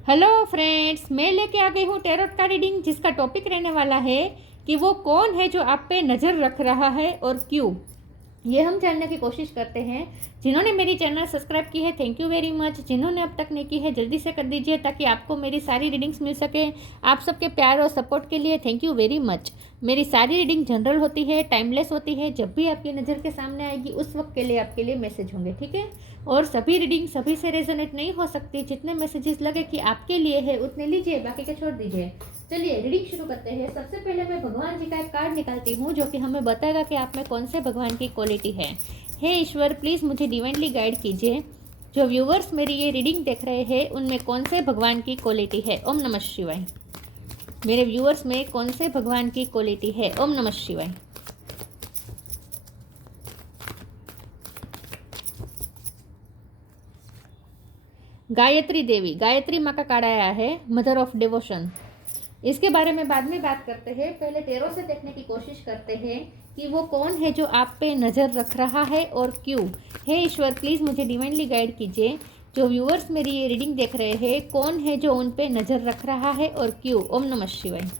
Hello friends, मैं लेके आ गई हूँ टैरोट का रीडिंग, जिसका टॉपिक रहने वाला है कि वो कौन है जो आप पे नज़र रख रहा है और क्यों। ये हम जानने की कोशिश करते हैं। जिन्होंने मेरी चैनल सब्सक्राइब की है, थैंक यू वेरी मच। जिन्होंने अब तक नहीं की है, जल्दी से कर दीजिए ताकि आपको मेरी सारी रीडिंग्स मिल सके। आप सबके प्यार और सपोर्ट के लिए थैंक यू वेरी मच। मेरी सारी रीडिंग जनरल होती है, टाइमलेस होती है। जब भी आपकी नज़र के सामने आएगी उस वक्त के लिए आपके लिए मैसेज होंगे, ठीक है। और सभी रीडिंग सभी से रेजोनेट नहीं हो सकती। जितने मैसेजेस लगे कि आपके लिए है उतने लीजिए, बाकी के छोड़ दीजिए। चलिए रीडिंग शुरू करते हैं। सबसे पहले मैं भगवान जी का एक कार्ड निकालती हूँ जो कि हमें बताएगा कि आप में कौन से भगवान की क्वालिटी है। हे ईश्वर, प्लीज़ मुझे डिवाइनली गाइड कीजिए। जो व्यूवर्स मेरी ये रीडिंग देख रहे हैं उनमें कौन से भगवान की क्वालिटी है। ओम नमः शिवाय। मेरे व्यूवर्स में कौन से भगवान की क्वालिटी है। ओम नमः शिवाय। गायत्री देवी, गायत्री माँ का कार्ड आया है, मदर ऑफ डिवोशन। इसके बारे में बाद में बात करते हैं। पहले टैरो से देखने की कोशिश करते हैं कि वो कौन है जो आप पे नज़र रख रहा है और क्यों। हे ईश्वर, प्लीज़ मुझे डिवाइनली गाइड कीजिए। जो व्यूअर्स मेरी ये रीडिंग देख रहे हैं, कौन है जो उन पे नज़र रख रहा है और क्यों। ओम नमः शिवाय।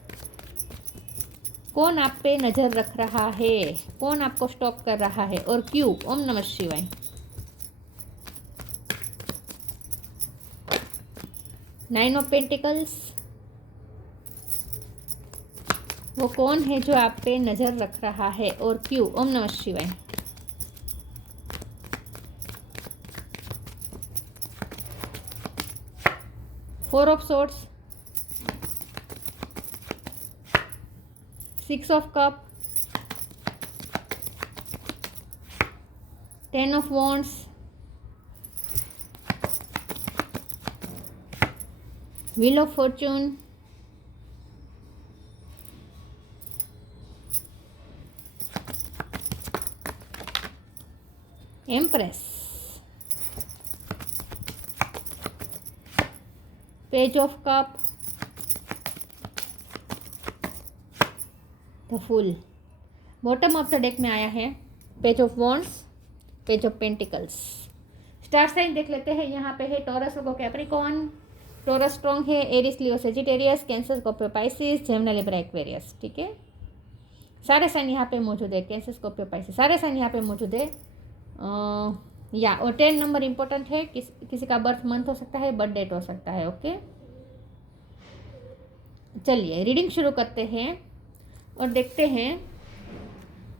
कौन आप पे नज़र रख रहा है, कौन आपको स्टॉप कर रहा है और क्यों। ओम नमः शिवाय। नाइन ऑफ पेंटिकल्स, वो कौन है जो आप पे नज़र रख रहा है और क्यों। ओम नमः शिवाय। Four of swords, six of cup, ten of wands, wheel of fortune, empress, page of cup, the fool. Bottom of the deck में आया है page of wands, page of pentacles. Star sign देख लेते हैं। यहाँ पे है Taurus, Virgo, Capricorn. Taurus strong है, Aries, Leo, Sagittarius, Cancer, Scorpio, Pisces, Gemini, Libra, Aquarius, ठीक है। सारे साइन यहाँ पे मौजूद है, कैंसर, स्कॉर्पियो, पाइसिस, सारे साइन यहाँ पे मौजूद है। या और 10 नंबर इंपॉर्टेंट है। किसी का बर्थ मंथ हो सकता है, बर्थ डेट हो सकता है, ओके। चलिए रीडिंग शुरू करते हैं और देखते हैं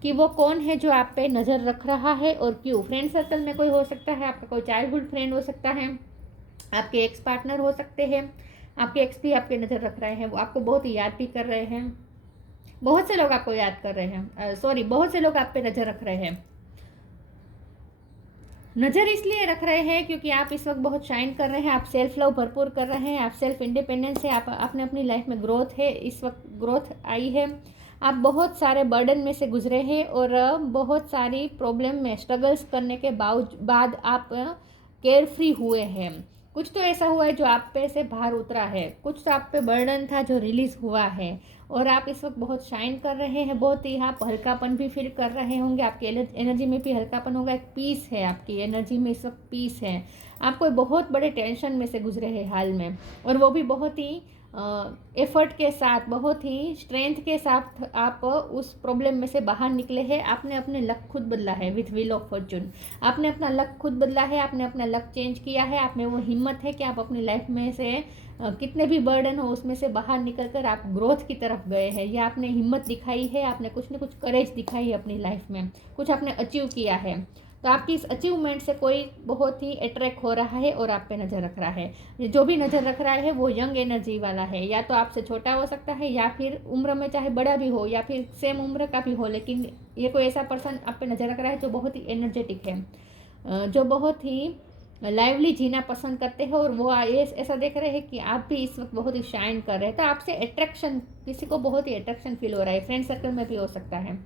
कि वो कौन है जो आप पे नज़र रख रहा है और क्यों। फ्रेंड सर्कल में कोई हो सकता है, आपका कोई चाइल्डहुड फ्रेंड हो सकता है, आपके एक्स पार्टनर हो सकते हैं। आपके एक्स भी आपके नज़र रख रहे हैं, वो आपको बहुत ही याद भी कर रहे हैं। बहुत से लोग आपको याद कर रहे हैं, सॉरी, बहुत से लोग आप पे नज़र रख रहे हैं। नज़र इसलिए रख रहे हैं क्योंकि आप इस वक्त बहुत शाइन कर रहे हैं, आप सेल्फ लव भरपूर कर रहे हैं, आप सेल्फ इंडिपेंडेंस है, आपने अपनी लाइफ में ग्रोथ है, इस वक्त ग्रोथ आई है। आप बहुत सारे बर्डन में से गुजरे हैं और बहुत सारी प्रॉब्लम में स्ट्रगल्स करने के बाद आप केयर फ्री हुए हैं। कुछ तो ऐसा हुआ है जो आप पे से बाहर उतरा है, कुछ तो आप पे बर्डन था जो रिलीज़ हुआ है और आप इस वक्त बहुत शाइन कर रहे हैं। बहुत ही आप हल्कापन भी फील कर रहे होंगे, आपकी एनर्जी में भी हल्कापन होगा, एक पीस है आपकी एनर्जी में, इस वक्त पीस है। आप कोई बहुत बड़े टेंशन में से गुजरे हैं हाल में, और वो भी बहुत ही एफर्ट के साथ, बहुत ही स्ट्रेंथ के साथ आप उस प्रॉब्लम में से बाहर निकले हैं। आपने अपने लक खुद बदला है विथ व्हील ऑफ फॉर्चून। आपने अपना लक खुद बदला है, आपने अपना लक चेंज किया है। आप में वो हिम्मत है कि आप अपनी लाइफ में से कितने भी बर्डन हो उसमें से बाहर निकल कर आप ग्रोथ की तरफ गए हैं। या आपने हिम्मत दिखाई है, आपने कुछ न कुछ करेज दिखाई है अपनी लाइफ में, कुछ आपने अचीव किया है। तो आपकी इस अचीवमेंट से कोई बहुत ही अट्रैक्ट हो रहा है और आप पे नज़र रख रहा है। जो भी नज़र रख रहा है वो यंग एनर्जी वाला है, या तो आपसे छोटा हो सकता है या फिर उम्र में चाहे बड़ा भी हो या फिर सेम उम्र का भी हो, लेकिन ये कोई ऐसा पर्सन आप पे नज़र रख रहा है जो बहुत ही एनर्जेटिक है, जो बहुत ही लाइवली जीना पसंद करते हैं। और वो ये ऐसा देख रहे हैं कि आप भी इस वक्त बहुत ही शाइन कर रहे हैं, तो आपसे अट्रैक्शन, किसी को बहुत ही अट्रैक्शन फील हो रहा है। फ्रेंड सर्कल में भी हो सकता है,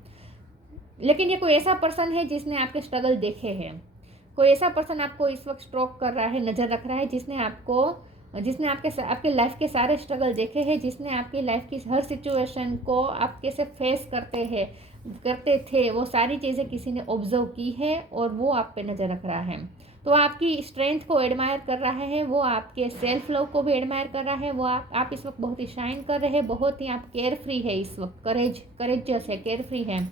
लेकिन ये कोई ऐसा पर्सन है जिसने आपके स्ट्रगल देखे हैं। कोई ऐसा पर्सन आपको इस वक्त स्ट्रोक कर रहा है, नज़र रख रहा है, जिसने आपके लाइफ के सारे स्ट्रगल देखे हैं, जिसने आपकी लाइफ की हर सिचुएशन को आप कैसे फेस करते थे, वो सारी चीज़ें किसी ने ऑब्जर्व की है और वो आप पे नज़र रख रहा है। तो आपकी स्ट्रेंथ को एडमायर कर रहा है, वो आपके सेल्फ लव को भी एडमायर कर रहा है। वो आप इस वक्त बहुत ही शाइन कर रहे हैं, बहुत ही आप केयर फ्री है इस वक्त, करेजियस है, केयर फ्री है।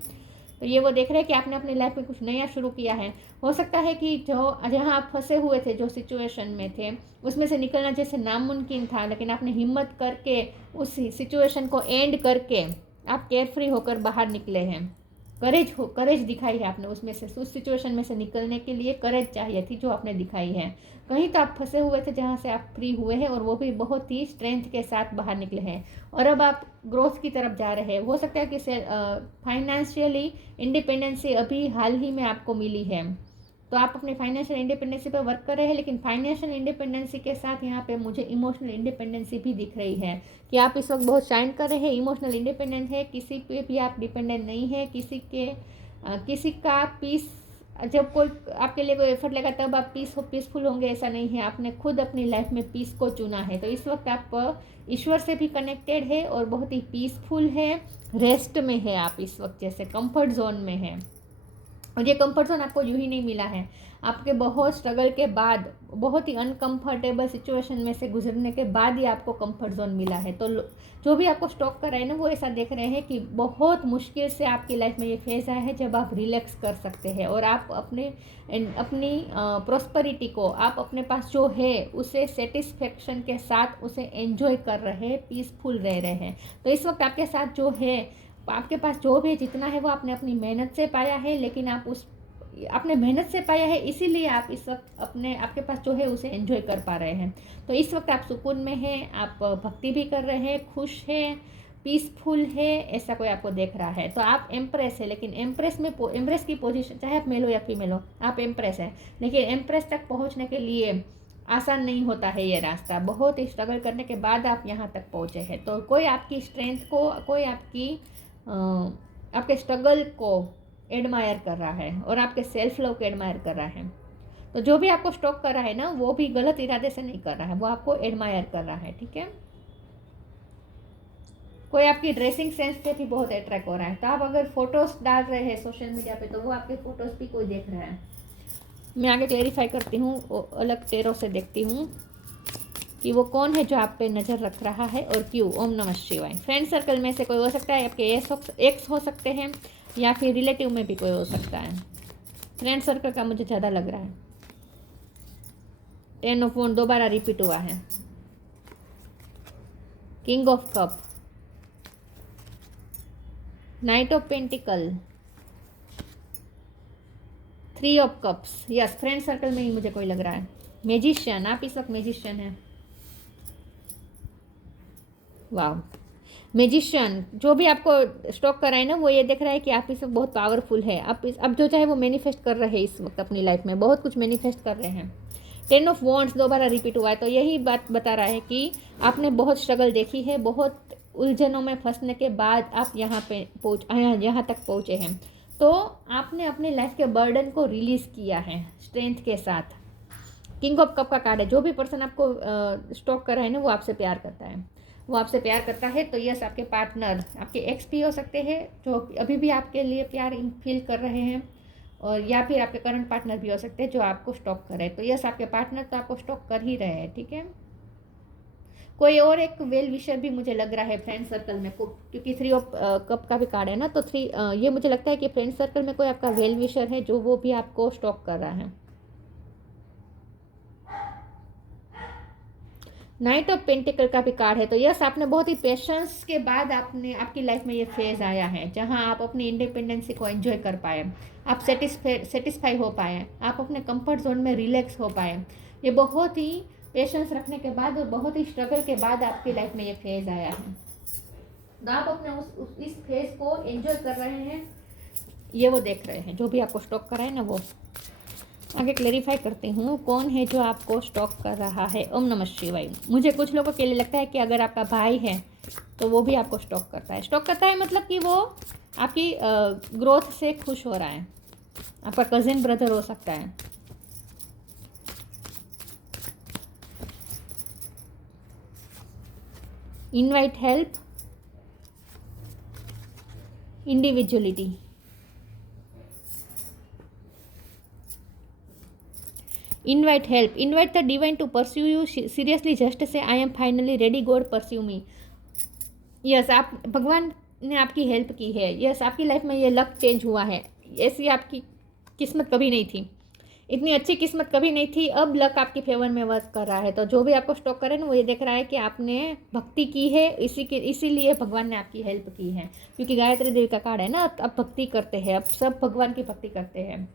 तो ये वो देख रहे हैं कि आपने अपनी लाइफ में कुछ नया शुरू किया है। हो सकता है कि जहाँ आप फंसे हुए थे, जो सिचुएशन में थे, उसमें से निकलना जैसे नामुमकिन था, लेकिन आपने हिम्मत करके उस सिचुएशन को एंड करके आप केयर फ्री होकर बाहर निकले हैं। करेज दिखाई है आपने, उसमें से, उस सिचुएशन में से निकलने के लिए करेज चाहिए थी जो आपने दिखाई है। कहीं तो आप फंसे हुए थे जहाँ से आप फ्री हुए हैं, और वो भी बहुत ही स्ट्रेंथ के साथ बाहर निकले हैं, और अब आप ग्रोथ की तरफ जा रहे हैं। हो सकता है कि फाइनेंशियली इंडिपेंडेंसी अभी हाल ही में आपको मिली है, तो आप अपनी फाइनेंशियल इंडिपेंडेंसी पर वर्क कर रहे हैं। लेकिन फाइनेंशियल इंडिपेंडेंसी के साथ यहाँ पे मुझे इमोशनल इंडिपेंडेंसी भी दिख रही है कि आप इस वक्त बहुत शाइन कर रहे हैं, इमोशनल इंडिपेंडेंट है, किसी पे भी आप डिपेंडेंट नहीं है, किसी का पीस, जब कोई आपके लिए कोई एफर्ट लेगा तब आप पीसफुल होंगे, ऐसा नहीं है। आपने खुद अपनी लाइफ में पीस को चुना है। तो इस वक्त आप ईश्वर से भी कनेक्टेड है और बहुत ही पीसफुल है, रेस्ट में है आप इस वक्त, जैसे कंफर्ट जोन में है। और ये कंफर्ट जोन आपको यूं ही नहीं मिला है, आपके बहुत स्ट्रगल के बाद, बहुत ही अनकंफर्टेबल सिचुएशन में से गुजरने के बाद ही आपको कंफर्ट जोन मिला है। तो जो भी आपको स्टॉक कर रहे हैं ना, वो ऐसा देख रहे हैं कि बहुत मुश्किल से आपकी लाइफ में ये फेज आया है जब आप रिलैक्स कर सकते हैं, और आप अपनी प्रॉस्पेरिटी को, आप अपने पास जो है उसे सेटिस्फेक्शन के साथ उसे एंजॉय कर रहे हैं, पीसफुल रह रहे हैं। तो इस वक्त आपके साथ जो है, आपके पास जो भी जितना है वो आपने अपनी मेहनत से पाया है, लेकिन आपने मेहनत से पाया है, इसीलिए आप इस वक्त आपके पास जो है उसे एंजॉय कर पा रहे हैं। तो इस वक्त आप सुकून में हैं, आप भक्ति भी कर रहे हैं, खुश हैं, पीसफुल है, ऐसा कोई आपको देख रहा है। तो आप एम्प्रेस है, लेकिन एम्प्रेस की पोजीशन, चाहे आप मेल हो या फीमेल हो, आप एम्प्रेस है। लेकिन एम्प्रेस तक पहुंचने के लिए आसान नहीं होता है ये रास्ता, बहुत ही स्ट्रगल करने के बाद आप यहाँ तक पहुँचे हैं। तो कोई आपकी स्ट्रेंथ को, कोई आपके स्ट्रगल को एडमायर कर रहा है, और आपके सेल्फ लव को एडमायर कर रहा है। तो जो भी आपको स्टॉक कर रहा है ना, वो भी गलत इरादे से नहीं कर रहा है, वो आपको एडमायर कर रहा है, ठीक है। कोई आपकी ड्रेसिंग सेंस से भी बहुत अट्रैक्ट हो रहा है। तो आप अगर फोटोज डाल रहे हैं सोशल मीडिया पे, तो वो आपके फोटोज भी कोई देख रहा है। मैं आगे क्लेरिफाई करती हूँ, अलग टेरो से देखती हूँ कि वो कौन है जो आप पे नज़र रख रहा है और क्यों। ओम नमः शिवाय। फ्रेंड सर्कल में से कोई हो सकता है, आपके एक्स हो सकते हैं, या फिर रिलेटिव में भी कोई हो सकता है। फ्रेंड सर्कल का मुझे ज़्यादा लग रहा है। 10 ऑफ वॉन्ड दोबारा रिपीट हुआ है। King of cup, night of pentacle, 3 of cups. Yes, friend circle में ही मुझे कोई लग रहा है। मैजिशियन, आप इस वक्त मैजिशियन हैं। वाह, मैजिशियन जो भी आपको स्टॉक कर रहा है ना, वो ये देख रहा है कि आप इस वक्त बहुत पावरफुल है। अब जो चाहे वो मैनिफेस्ट कर रहे हैं इस वक्त अपनी लाइफ में, बहुत कुछ मैनिफेस्ट कर रहे हैं। 10 ऑफ वॉन्ड्स दोबारा रिपीट हुआ है, तो यही बात बता रहा है कि आपने बहुत स्ट्रगल देखी है, बहुत उलझनों में फंसने के बाद आप यहाँ तक पहुँचे हैं। तो आपने अपनी लाइफ के बर्डन को रिलीज़ किया है स्ट्रेंथ के साथ। किंग ऑफ कप का कार्ड है। जो भी पर्सन आपको स्टॉक कर रहा है ना, वो आपसे प्यार करता है, वो आपसे प्यार करता है। तो यस, आपके पार्टनर, आपके एक्स भी हो सकते हैं जो अभी भी आपके लिए प्यार फील कर रहे हैं, और या फिर आपके करंट पार्टनर भी हो सकते हैं जो आपको स्टॉक कर रहे हैं। तो यस, आपके पार्टनर तो आपको स्टॉक कर ही रहे हैं, ठीक है। कोई और एक वेल विशर भी मुझे लग रहा है फ्रेंड सर्कल में, क्योंकि 3 ऑफ कप का भी कार्ड है ना, तो ये मुझे लगता है कि फ्रेंड सर्कल में कोई आपका वेल विशर है जो वो भी आपको स्टॉक कर रहा है। नाइट ऑफ पेंटिकल का भी कार्ड है। तो यस, आपने बहुत ही पेशेंस के बाद आपकी लाइफ में ये फेज आया है जहां आप अपनी इंडिपेंडेंसी को एंजॉय कर पाए, आप सेटिस्फाई हो पाए, आप अपने कंफर्ट जोन में रिलैक्स हो पाए। ये बहुत ही पेशेंस रखने के बाद और बहुत ही स्ट्रगल के बाद आपकी लाइफ में ये फेज आया है। तो आप अपने इस फेज को एंजॉय कर रहे हैं, ये वो देख रहे हैं जो भी आपको स्टॉक कर रहा है ना। वो आगे क्लेरिफाई करती हूँ, कौन है जो आपको स्टॉक कर रहा है। ओम नमः शिवाय। मुझे कुछ लोगों के लिए लगता है कि अगर आपका भाई है तो वो भी आपको स्टॉक करता है। स्टॉक करता है मतलब कि वो आपकी ग्रोथ से खुश हो रहा है। आपका कजिन ब्रदर हो सकता है। Invite help, individuality. Invite help, invite the divine to pursue you seriously, just say I am finally ready, God pursue me. Yes, आप भगवान ने आपकी हेल्प की है। यस, आपकी लाइफ में ये लक चेंज हुआ है। ऐसी आपकी किस्मत कभी नहीं थी, इतनी अच्छी किस्मत कभी नहीं थी। अब लक आपके फेवर में वर्क कर रहा है। तो जो भी आपको स्टॉक करे ना, वो ये देख रहा है कि आपने भक्ति की है, इसीलिए भगवान ने आपकी हेल्प की है। क्योंकि गायत्री देवी का कार्ड है ना, अब भक्ति करते हैं, अब सब भगवान की भक्ति करते हैं,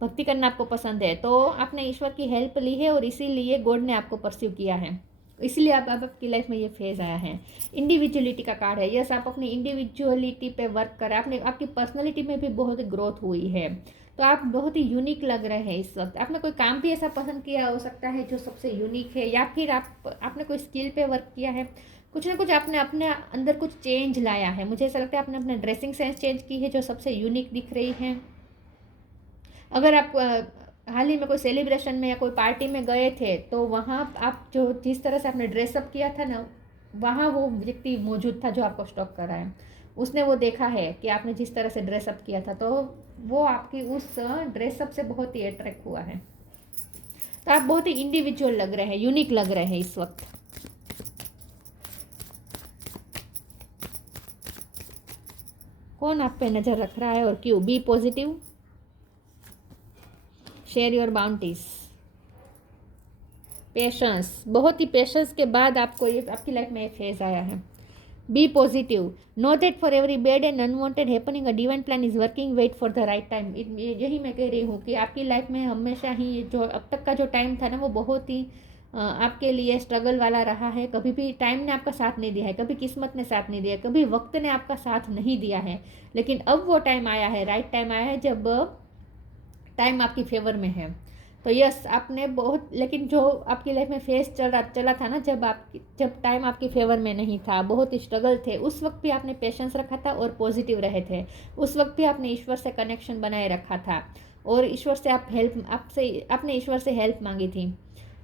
भक्ति करना आपको पसंद है, तो आपने ईश्वर की हेल्प ली है और इसीलिए गॉड ने आपको परस्यू किया है, इसलिए आप आपकी लाइफ में ये फेज आया है। इंडिविजुअलिटी का कार्ड है। यस, आप अपनी इंडिविजुअलिटी पे वर्क करें, आपने आपकी पर्सनैलिटी में भी बहुत ग्रोथ हुई है, तो आप बहुत ही यूनिक लग रहे हैं इस वक्त। आपने कोई काम भी ऐसा पसंद किया हो सकता है जो सबसे यूनिक है, या फिर आपने कोई स्किल पे वर्क किया है, कुछ ना कुछ आपने अपने अंदर कुछ चेंज लाया है। मुझे ऐसा लगता है आपने अपना ड्रेसिंग सेंस चेंज की है, जो सबसे यूनिक दिख रही है। अगर आप हाल ही में कोई सेलिब्रेशन में या कोई पार्टी में गए थे, तो वहाँ आप जो जिस तरह से आपने ड्रेसअप किया था ना, वहाँ वो व्यक्ति मौजूद था जो आपको स्टॉक कर रहा है। उसने वो देखा है कि आपने जिस तरह से ड्रेसअप किया था, तो वो आपकी उस ड्रेसअप से बहुत ही अट्रैक्ट हुआ है। तो आप बहुत ही इंडिविजुअल लग रहे हैं, यूनिक लग रहे हैं इस वक्त। कौन आप पे नज़र रख रहा है और क्यों? Be positive, share your bounties, patience. बहुत ही पेशेंस के बाद आपको ये आपकी लाइफ में ये फेज आया है। Be positive, know that for every bad and unwanted happening a divine plan is working, wait for the right time. यही मैं कह रही हूँ कि आपकी लाइफ में हमेशा ही जो अब तक का जो टाइम था ना, वो बहुत ही आपके लिए स्ट्रगल वाला रहा है। कभी भी टाइम ने आपका साथ नहीं दिया है, कभी किस्मत ने साथ नहीं दिया है, कभी वक्त ने आपका साथ नहीं दिया है। लेकिन अब वो टाइम आया है, राइट टाइम आया है, जब टाइम आपकी फेवर में है। तो यस, आपने बहुत, लेकिन जो आपकी लाइफ में फेस चला था ना, जब टाइम आपकी फेवर में नहीं था, बहुत स्ट्रगल थे, उस वक्त भी आपने पेशेंस रखा था और पॉजिटिव रहे थे। उस वक्त भी आपने ईश्वर से कनेक्शन बनाए रखा था और ईश्वर से आपने ईश्वर से हेल्प मांगी थी।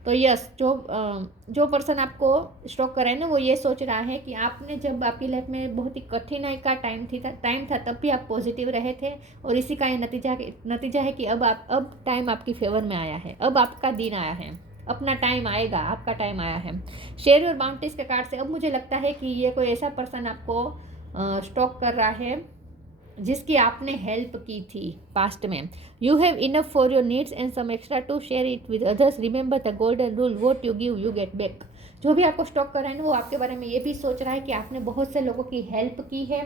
तो यस, जो पर्सन आपको स्टॉक कर रहा है ना, वो ये सोच रहा है कि आपने जब आपकी लाइफ में बहुत ही कठिनाई का टाइम था, तब भी आप पॉजिटिव रहे थे, और इसी का ये नतीजा है कि अब टाइम आपकी फेवर में आया है, अब आपका दिन आया है, अपना टाइम आएगा, आपका टाइम आया है। शेयर और बाउंड्रीज के कार्ड से अब मुझे लगता है कि ये कोई ऐसा पर्सन आपको स्टॉक कर रहा है जिसकी आपने हेल्प की थी पास्ट में। You have enough for your needs and some extra to share it with others, remember the golden rule, what you give you get back. जो भी आपको स्टॉक कर रहा है ना, वो आपके बारे में ये भी सोच रहा है कि आपने बहुत से लोगों की हेल्प की है,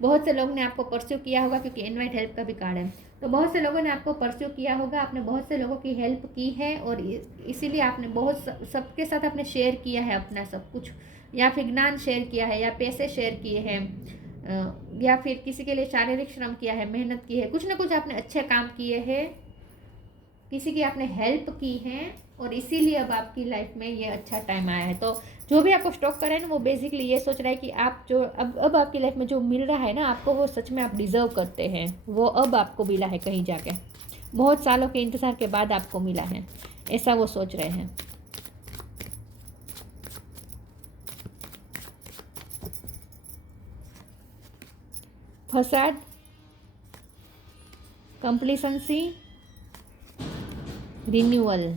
बहुत से लोगों ने आपको परस्यू किया होगा, क्योंकि इनवाइट हेल्प का भी कार्ड है। तो बहुत से लोगों ने आपको परस्यू किया होगा, आपने बहुत से लोगों की हेल्प की है, और इसीलिए आपने सबके साथ आपने शेयर किया है अपना सब कुछ, या फिर ज्ञान शेयर किया है, या पैसे शेयर किए हैं, या फिर किसी के लिए शारीरिक श्रम किया है, मेहनत की है, कुछ ना कुछ आपने अच्छे काम किए हैं, किसी की आपने हेल्प की है, और इसीलिए अब आपकी लाइफ में ये अच्छा टाइम आया है। तो जो भी आपको स्टॉक कर रहा है ना, वो बेसिकली ये सोच रहा है कि आप जो अब आपकी लाइफ में जो मिल रहा है ना आपको, वो सच में आप डिज़र्व करते हैं, वो अब आपको मिला है कहीं जाके, बहुत सालों के इंतज़ार के बाद आपको मिला है, ऐसा वो सोच रहे हैं। फसाद, कंप्लीसेंसी, रिन्यूअल।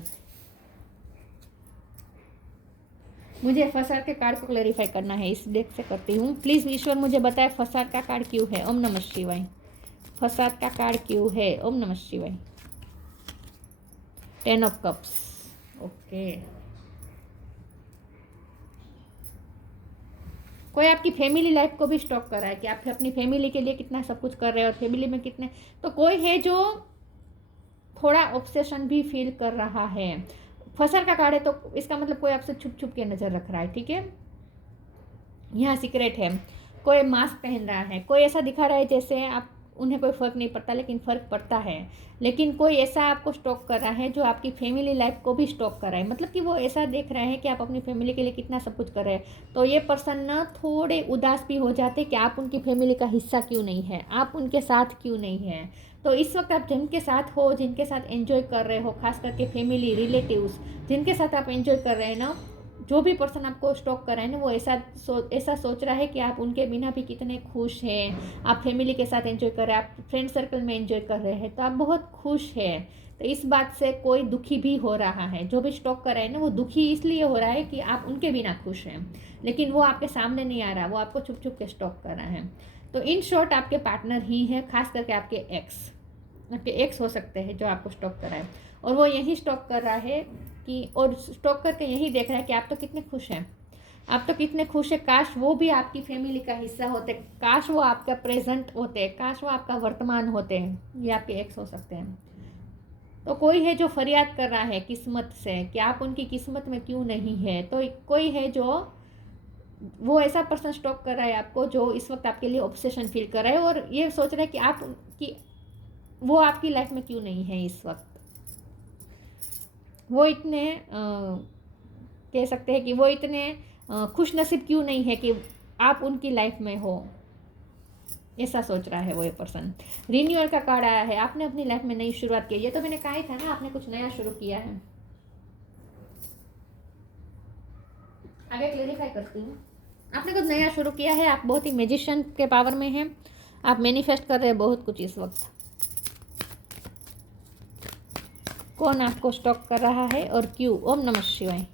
मुझे फसाद के कार्ड को क्लैरिफाई करना है, इस डेक से करती हूँ। प्लीज़ ईश्वर मुझे बताए फसाद का कार्ड क्यों है। ओम नमः शिवाय। फसाद का कार्ड क्यों है? ओम नमः शिवाय। 10 ऑफ कप्स। ओके, कोई आपकी फैमिली लाइफ को भी स्टॉक कर रहा है कि आप अपनी फैमिली के लिए कितना सब कुछ कर रहे हो, और फैमिली में कितने, तो कोई है जो थोड़ा ऑब्सेशन भी फील कर रहा है। फसल का कार्ड है, तो इसका मतलब कोई आपसे छुप छुप के नज़र रख रहा है, ठीक है। यहाँ सीक्रेट है, कोई मास्क पहन रहा है, कोई ऐसा दिखा रहा है जैसे आप उन्हें कोई फ़र्क नहीं पड़ता, लेकिन फ़र्क पड़ता है। लेकिन कोई ऐसा आपको स्टॉक कर रहा है जो आपकी फैमिली लाइफ को भी स्टॉक कर रहा है, मतलब कि वो ऐसा देख रहे हैं कि आप अपनी फैमिली के लिए कितना सब कुछ कर रहे हैं। तो ये पर्सन ना थोड़े उदास भी हो जाते हैं कि आप उनकी फैमिली का हिस्सा क्यों नहीं है, आप उनके साथ क्यों नहीं हैं। तो इस वक्त आप जिनके साथ हो, जिनके साथ एंजॉय कर रहे हो, खास करके फैमिली, रिलेटिव्स, जिनके साथ आप एंजॉय कर रहे हैं ना, जो भी पर्सन आपको स्टॉक कर रहा है ना वो ऐसा सोच रहा है कि आप उनके बिना भी कितने खुश हैं, आप फैमिली के साथ एंजॉय कर रहे हैं, आप फ्रेंड सर्कल में एंजॉय कर रहे हैं, तो आप बहुत खुश हैं। तो इस बात से कोई दुखी भी हो रहा है, जो भी स्टॉक कर रहा है ना वो दुखी इसलिए हो रहा है कि आप उनके बिना खुश हैं, लेकिन वो आपके सामने नहीं आ रहा, वो आपको छुप छुप के स्टॉक कर रहा है। तो इन शॉर्ट आपके पार्टनर ही हैं, खास करके आपके एक्स हो सकते हैं जो आपको स्टॉक कर रहा है, और वो यही स्टॉक कर रहा है कि, और स्टॉक करके यही देख रहा है कि आप तो कितने खुश हैं, आप तो कितने खुश हैं, काश वो भी आपकी फैमिली का हिस्सा होते, काश वो आपका प्रेजेंट होते, काश वो आपका वर्तमान होते हैं। ये आपके एक्स हो सकते हैं। तो कोई है जो फरियाद कर रहा है किस्मत से कि आप उनकी किस्मत में क्यों नहीं है। तो कोई है जो वो ऐसा पर्सन स्टॉक कर रहा है आपको जो इस वक्त आपके लिए ऑब्सेशन फील कर रहा है और ये सोच रहा है कि वो आपकी लाइफ में क्यों नहीं है इस वक्त। वो इतने कह सकते हैं कि वो इतने खुश नसीब क्यों नहीं है कि आप उनकी लाइफ में हो, ऐसा सोच रहा है वो ये पर्सन। रिन्यूअल का कार्ड आया है, आपने अपनी लाइफ में नई शुरुआत की। ये तो मैंने कहा ही था ना, आपने कुछ नया शुरू किया है। आगे क्लेरिफाई करती हूँ, आपने कुछ नया शुरू किया है, आप बहुत ही मैजिशियन के पावर में हैं, आप मैनिफेस्ट कर रहे हैं बहुत कुछ इस वक्त। कौन आपको स्टॉक कर रहा है और क्यों? ओम नमः शिवाय।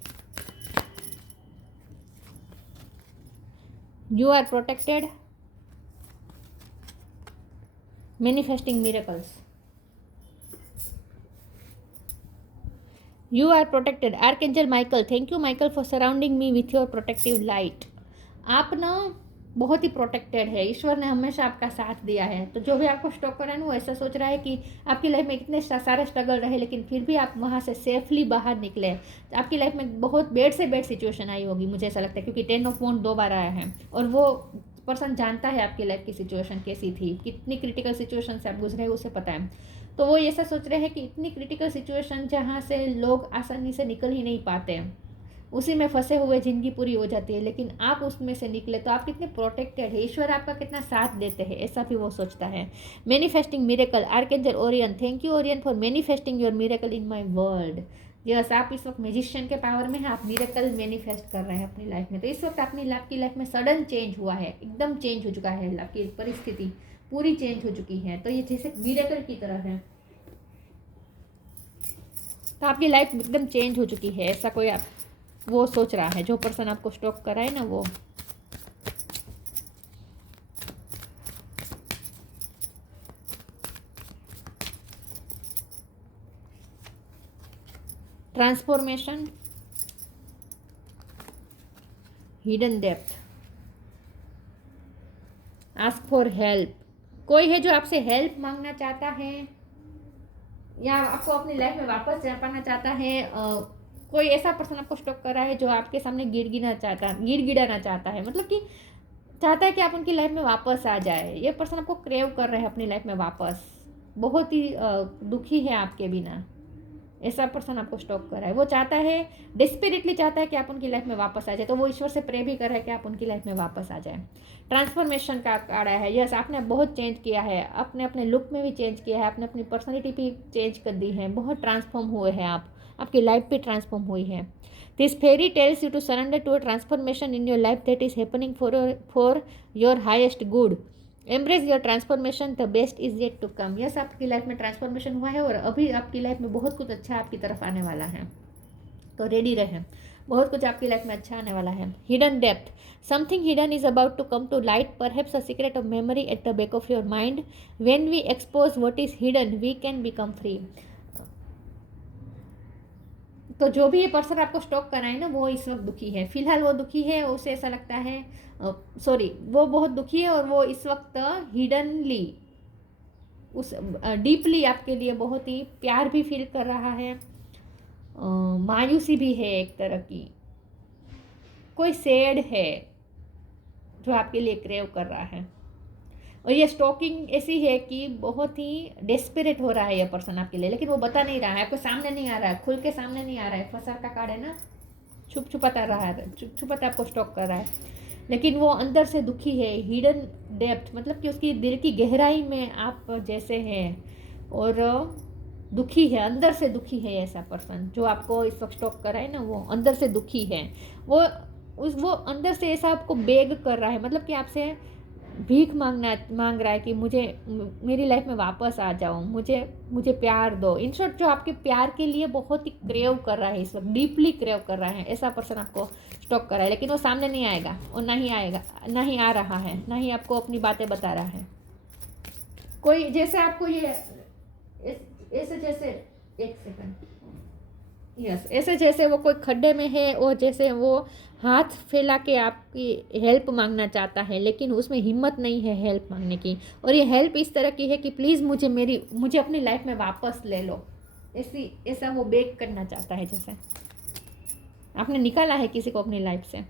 You are protected, manifesting miracles. You are protected, archangel Michael, thank you Michael for surrounding me with your protective light. आप ना बहुत ही प्रोटेक्टेड है, ईश्वर ने हमेशा आपका साथ दिया है। तो जो भी आपको स्टॉक कर रहा है ना वो ऐसा सोच रहा है कि आपकी लाइफ में इतने सारे स्ट्रगल रहे लेकिन फिर भी आप वहाँ से सेफली बाहर निकले। तो आपकी लाइफ में बहुत बेड से बेड सिचुएशन आई होगी, मुझे ऐसा लगता है, क्योंकि 10 ऑफ वांड 2 बार आया है और वो पर्सन जानता है आपकी लाइफ की सिचुएशन कैसी थी, कितनी क्रिटिकल सिचुएशन से आप गुजरे उसे पता है। तो वो ऐसा सोच रहे हैं कि इतनी क्रिटिकल सिचुएशन जहाँ से लोग आसानी से निकल ही नहीं पाते हैं, उसी में फंसे हुए ज़िंदगी पूरी हो जाती है, लेकिन आप उसमें से निकले तो आप कितने प्रोटेक्टेड है, ईश्वर आपका कितना साथ देते हैं, ऐसा भी वो सोचता है। Manifesting miracle, archangel Orion, thank you Orion for manifesting your miracle in my world. Yes, आप इस वक्त मैजिशियन के पावर में हैं, आप मिरेकल मैनिफेस्ट कर रहे हैं अपनी लाइफ में। तो इस वक्त आपकी लाइफ में सडन चेंज हुआ है, एकदम चेंज हो चुका है, आपकी परिस्थिति पूरी चेंज हो चुकी है। तो ये जैसे मिरेकल की तरह है, तो आपकी लाइफ एकदम चेंज हो चुकी है, ऐसा कोई आप वो सोच रहा है, जो पर्सन आपको स्टॉक कर रहा है ना वो। Transformation, hidden depth, ask for help. कोई है जो आपसे हेल्प मांगना चाहता है या आपको अपनी लाइफ में वापस जा पाना चाहता है। कोई ऐसा पर्सन आपको स्टॉक कर रहा है जो आपके सामने गिड़गिड़ाना चाहता है, मतलब कि चाहता है कि आप उनकी लाइफ में वापस आ जाए। ये पर्सन आपको क्रेव कर रहे हैं अपनी लाइफ में वापस, बहुत ही दुखी है आपके बिना, ऐसा पर्सन आपको स्टॉक कर रहा है। वो चाहता है, डेस्परेटली चाहता है कि आप उनकी लाइफ में वापस आ जाए, तो वो ईश्वर से प्रे भी कर रहा है कि आप उनकी लाइफ में वापस आ जाए। ट्रांसफॉर्मेशन का कार्ड आया है, यस, आपने बहुत चेंज किया है, आपने अपने लुक में भी चेंज किया है, आपने अपनी पर्सनैलिटी भी चेंज कर दी है, बहुत ट्रांसफॉर्म हुए हैं आप, आपकी लाइफ भी ट्रांसफॉर्म हुई है। This fairy tells you to surrender to a transformation in your life that is happening for your highest good. Embrace your transformation, the best is yet to come. Yes, आपकी life में transformation हुआ है और अभी आपकी life में बहुत कुछ अच्छा आपकी तरफ आने वाला है, तो रेडी रहें, बहुत कुछ आपकी लाइफ में अच्छा आने वाला है। Hidden depth, something hidden is about to come to light, perhaps a secret of memory at the back of your mind. When we expose what is hidden we can become free. तो जो भी ये person आपको stock कर रहा है ना वो इस वक्त दुखी है, फिलहाल वो दुखी है, उसे ऐसा लगता है वो बहुत दुखी है और वो इस वक्त हिडनली उस डीपली आपके लिए बहुत ही प्यार भी फील कर रहा है, मायूसी भी है एक तरह की, कोई सैड है जो आपके लिए क्रेव कर रहा है। और ये स्टॉकिंग ऐसी है कि बहुत ही डेस्परेट हो रहा है ये पर्सन आपके लिए, लेकिन वो बता नहीं रहा है, आपको सामने नहीं आ रहा है, खुल के सामने नहीं आ रहा है। फंसा का कार्ड है ना, छुपाता रहा है, छुपाता आपको स्टॉक कर रहा है, लेकिन वो अंदर से दुखी है। हिडन डेप्थ मतलब कि उसकी दिल की गहराई में आप जैसे हैं और दुखी है, अंदर से दुखी है ऐसा पर्सन जो आपको इस वक्त स्टॉक कर रहा है ना, वो अंदर से दुखी है। वो वो अंदर से ऐसा आपको बेग कर रहा है, मतलब कि आपसे भीख मांग रहा है कि मुझे मेरी लाइफ में वापस आ जाओ, मुझे प्यार दो। इन शॉर्ट जो आपके प्यार के लिए बहुत ही क्रेव कर रहा है इस वक्त, डीपली क्रेव कर रहा है, ऐसा पर्सन आपको स्टॉक कर रहा है। लेकिन वो सामने नहीं आएगा और ना ही आएगा, ना ही आ रहा है, ना ही आपको अपनी बातें बता रहा है। कोई जैसे आपको ये ऐसे जैसे, एक सेकंड, यस, ऐसे जैसे वो कोई खड्डे में है और जैसे वो हाथ फैला के आपकी हेल्प मांगना चाहता है, लेकिन उसमें हिम्मत नहीं है हेल्प मांगने की। और ये हेल्प इस तरह की है कि प्लीज़ मुझे अपनी लाइफ में वापस ले लो, ऐसा वो बेग करना चाहता है। जैसे आपने निकाला है किसी को अपनी लाइफ से।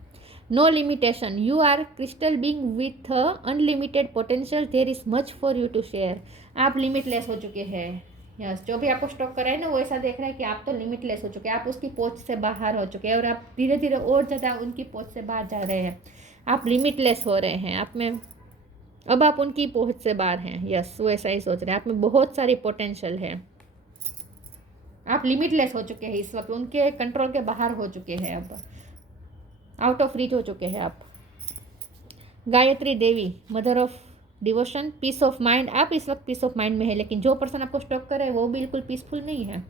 No limitation, you are crystal being with unlimited potential, there is much for you to share. आप लिमिटलेस हो चुके हैं। यस, जो भी आपको स्टॉक कर रहा है ना, वो ऐसा देख रहा है कि आप तो लिमिटलेस हो चुके हैं, आप उसकी पहुंच से बाहर हो चुके हैं और आप धीरे धीरे और ज़्यादा उनकी पहुंच से बाहर जा रहे हैं। आप लिमिटलेस हो रहे हैं, आप में अब आप उनकी पहुंच से बाहर हैं। यस, वो ऐसा ही सोच रहे हैं, आप में बहुत सारी पोटेंशियल है। आप लिमिटलेस हो चुके हैं इस वक्त, उनके कंट्रोल के बाहर हो चुके हैं, अब आउट ऑफ रीच हो चुके हैं आप। Gayatri Devi, mother of devotion, peace of mind. आप इस वक्त पीस ऑफ माइंड में है, लेकिन जो पर्सन आपको स्टॉक कर रहा है वो बिल्कुल पीसफुल नहीं है।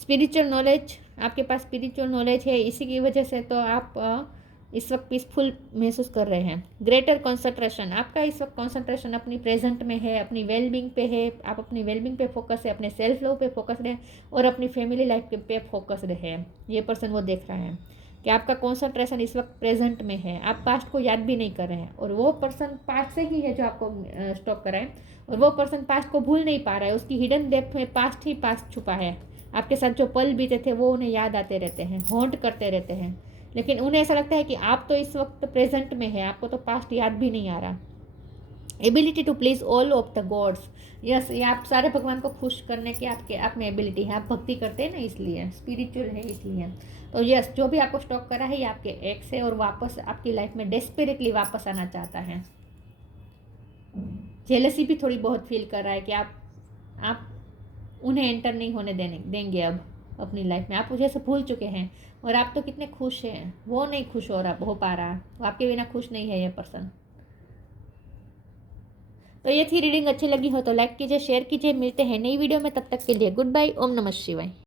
स्पिरिचुअल नॉलेज, आपके पास स्पिरिचुअल नॉलेज है, इसी की वजह से तो आप इस वक्त पीसफुल महसूस कर रहे हैं। ग्रेटर कंसंट्रेशन, आपका इस वक्त कंसंट्रेशन अपनी प्रेजेंट में है, अपनी वेलबींग पे है। आप अपनी वेलबींग पे फोकस है, अपने सेल्फ लव पे फोकस है और अपनी फैमिली लाइफ पे फोकस है। ये पर्सन वो देख रहा है कि आपका कंसंट्रेशन इस वक्त प्रेजेंट में है, आप पास्ट को याद भी नहीं कर रहे हैं। और वो पर्सन पास्ट से ही है जो आपको स्टॉक कर रहा है, और वो पर्सन पास्ट को भूल नहीं पा रहा है। उसकी हिडन डेप्थ में पास्ट ही पास्ट छुपा है। आपके साथ जो पल बीते थे वो उन्हें याद आते रहते हैं, हॉन्ट करते रहते हैं, लेकिन उन्हें ऐसा लगता है कि आप तो इस वक्त प्रेजेंट में है, आपको तो पास्ट याद भी नहीं आ रहा। Ability to please all of the gods, yes, ये आप सारे भगवान को खुश करने की आपके आप में एबिलिटी है। आप भक्ति करते हैं ना, इसलिए स्पिरिचुअल है इसलिए। तो यस, जो भी आपको स्टॉक करा है ये आपके एक्स है और वापस आपकी लाइफ में डेस्परेटली वापस आना चाहता है। जेलसी भी थोड़ी बहुत फील कर रहा है कि आप उन्हें एंटर नहीं होने देंगे अब अपनी लाइफ में। आप मुझे से भूल चुके हैं और आप तो कितने खुश हैं, वो नहीं खुश हो पा रहा, वो आपके बिना खुश नहीं है ये पर्सन। तो ये थी रीडिंग, अच्छी लगी हो तो लाइक कीजिए, शेयर कीजिए। मिलते हैं नई वीडियो में, तब तक के लिए गुड बाय, ओम नमः शिवाय।